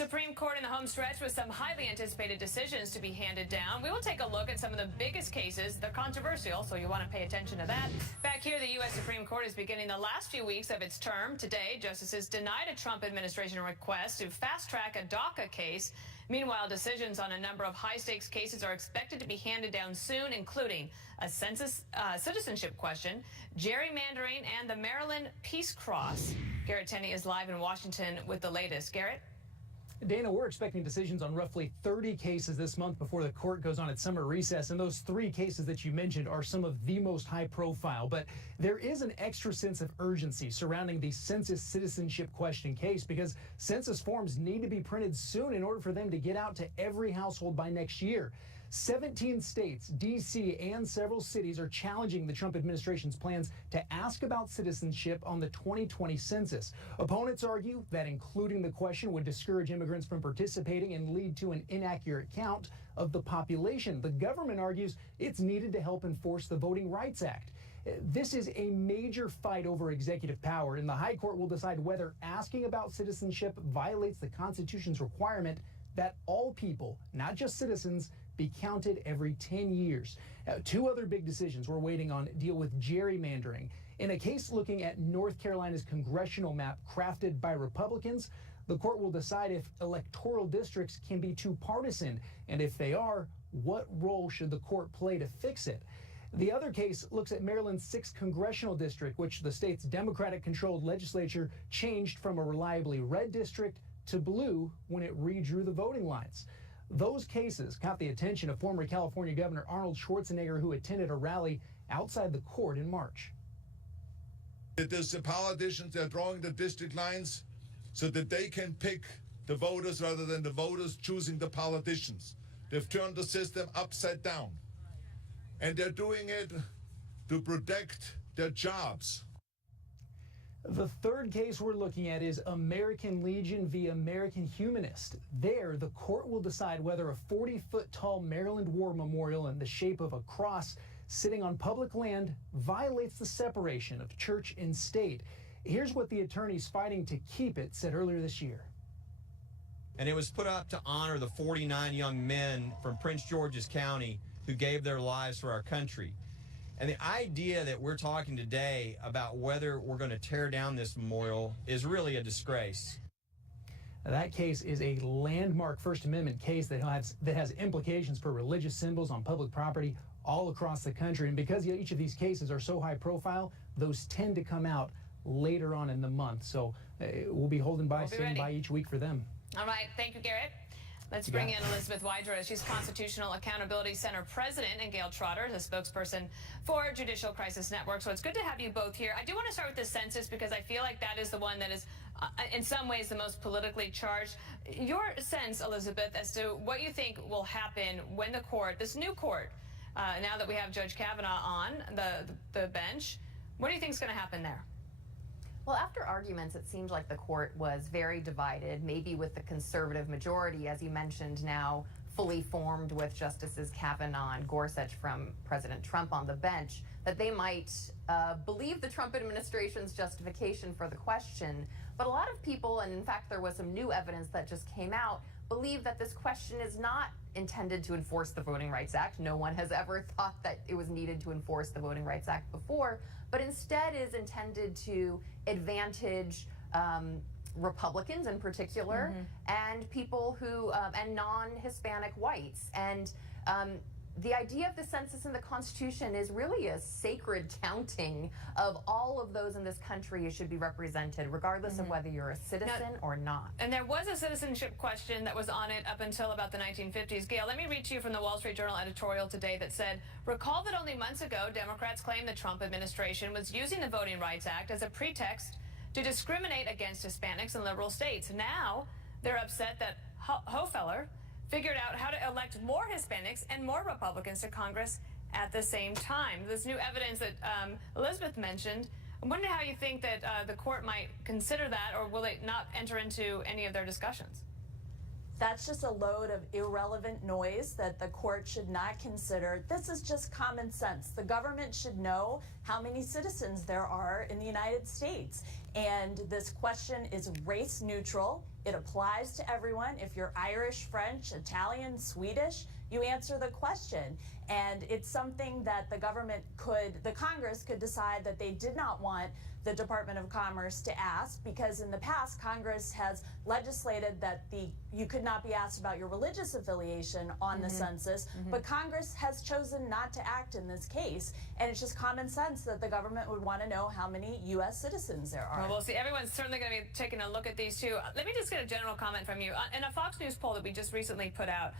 Supreme Court in the home stretch with some highly anticipated decisions to be handed down. We will take a look at some of the biggest cases. They're controversial, so you want to pay attention to that. Back here, the U.S. Supreme Court is beginning the last few weeks of its term. Today, justices denied a Trump administration request to fast-track a DACA case. Meanwhile, decisions on a number of high-stakes cases are expected to be handed down soon, including a census citizenship question, gerrymandering, and the Maryland Peace Cross. Garrett Tenney is live in Washington with the latest. Garrett? Dana, we're expecting decisions on roughly 30 cases this month before the court goes on its summer recess. And those 3 cases that you mentioned are some of the most high profile. But there is an extra sense of urgency surrounding the census citizenship question case because census forms need to be printed soon in order for them to get out to every household by next year. 17 states, D.C., and several cities are challenging the Trump administration's plans to ask about citizenship on the 2020 census. Opponents argue that including the question would discourage immigrants from participating and lead to an inaccurate count of the population. The government argues it's needed to help enforce the Voting Rights Act. This is a major fight over executive power, and the High Court will decide whether asking about citizenship violates the Constitution's requirement that all people, not just citizens, be counted every 10 years. 2 other big decisions we're waiting on deal with gerrymandering. In a case looking at North Carolina's congressional map crafted by Republicans, the court will decide if electoral districts can be too partisan, and if they are, what role should the court play to fix it? The other case looks at Maryland's 6th congressional district, which the state's Democratic-controlled legislature changed from a reliably red district to blue when it redrew the voting lines. Those cases caught the attention of former California Governor Arnold Schwarzenegger, who attended a rally outside the court in March. It is the politicians that are drawing the district lines so that they can pick the voters rather than the voters choosing the politicians. They've turned the system upside down. And they're doing it to protect their jobs. The third case we're looking at is American Legion v. American Humanist. There, the court will decide whether a 40-foot tall Maryland War Memorial in the shape of a cross sitting on public land violates the separation of church and state. Here's what the attorneys fighting to keep it said earlier this year. And it was put up to honor the 49 young men from Prince George's County who gave their lives for our country. And the idea that we're talking today about whether we're going to tear down this memorial is really a disgrace. That case is a landmark First Amendment case that has implications for religious symbols on public property all across the country. And because each of these cases are so high profile, those tend to come out later on in the month. So we'll be standing by each week for them. All right. Thank you, Garrett. Let's bring in Elizabeth Wydra. She's Constitutional Accountability Center president, and Gail Trotter is a spokesperson for Judicial Crisis Network. So it's good to have you both here. I do want to start with the census because I feel like that is the one that is, in some ways, the most politically charged. Your sense, Elizabeth, as to what you think will happen when the court, this new court, now that we have Judge Kavanaugh on the bench, what do you think is going to happen there? Well, after arguments, it seemed like the court was very divided, maybe with the conservative majority, as you mentioned, now fully formed with Justices Kavanaugh and Gorsuch from President Trump on the bench, that they might believe the Trump administration's justification for the question. But a lot of people, and in fact there was some new evidence that just came out, believe that this question is not intended to enforce the Voting Rights Act. No one has ever thought that it was needed to enforce the Voting Rights Act before, but instead is intended to advantage Republicans in particular, and people who, and non-Hispanic whites. And the idea of the census in the Constitution is really a sacred counting of all of those in this country who should be represented, regardless of whether you're a citizen or not. And there was a citizenship question that was on it up until about the 1950s. Gail, let me read to you from the Wall Street Journal editorial today that said, recall that only months ago, Democrats claimed the Trump administration was using the Voting Rights Act as a pretext to discriminate against Hispanics in liberal states. Now, they're upset that Hofeller figured out how to elect more Hispanics and more Republicans to Congress at the same time. This new evidence that Elizabeth mentioned, I'm wondering how you think that the court might consider that, or will it not enter into any of their discussions? That's just a load of irrelevant noise that the court should not consider. This is just common sense. The government should know how many citizens there are in the United States. And this question is race neutral. It applies to everyone. If you're Irish, French, Italian, Swedish, you answer the question. And it's something that the Congress could decide that they did not want the Department of Commerce to ask, because in the past, Congress has legislated that you could not be asked about your religious affiliation on the census, but Congress has chosen not to act in this case. And it's just common sense that the government would want to know how many U.S. citizens there are. Well, we'll see. Everyone's certainly going to be taking a look at these too. Let me just get a general comment from you. In a Fox News poll that we just recently put out,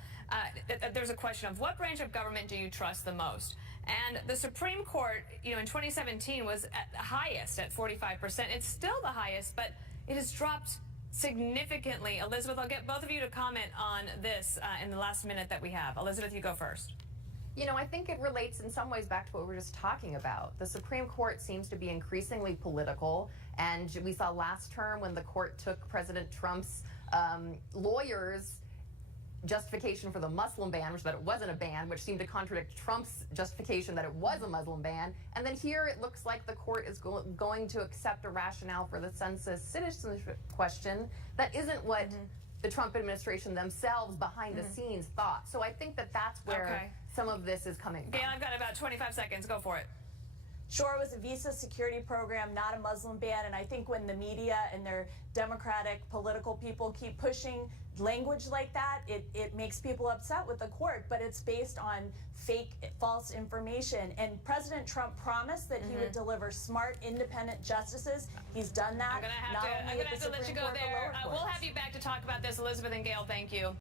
there's a question of what branch of government do you trust the most? And the Supreme Court, in 2017 was at the highest at 45%. It's still the highest, but it has dropped significantly. Elizabeth, I'll get both of you to comment on this in the last minute that we have. Elizabeth, you go first. I think it relates in some ways back to what we were just talking about. The Supreme Court seems to be increasingly political, and we saw last term when the court took President Trump's lawyers' justification for the Muslim ban, which that it wasn't a ban, which seemed to contradict Trump's justification that it was a Muslim ban. And then here it looks like the court is going to accept a rationale for the census citizenship question that isn't what the Trump administration themselves behind the scenes thought. So I think that that's where some of this is coming from. Gail, I've got about 25 seconds. Go for it. Sure, it was a visa security program, not a Muslim ban, and I think when the media and their Democratic political people keep pushing language like that, it makes people upset with the court, but it's based on fake, false information. And President Trump promised that he would deliver smart, independent justices. He's done that. I'm going to have to let you go there. We'll have you back to talk about this, Elizabeth and Gail. Thank you.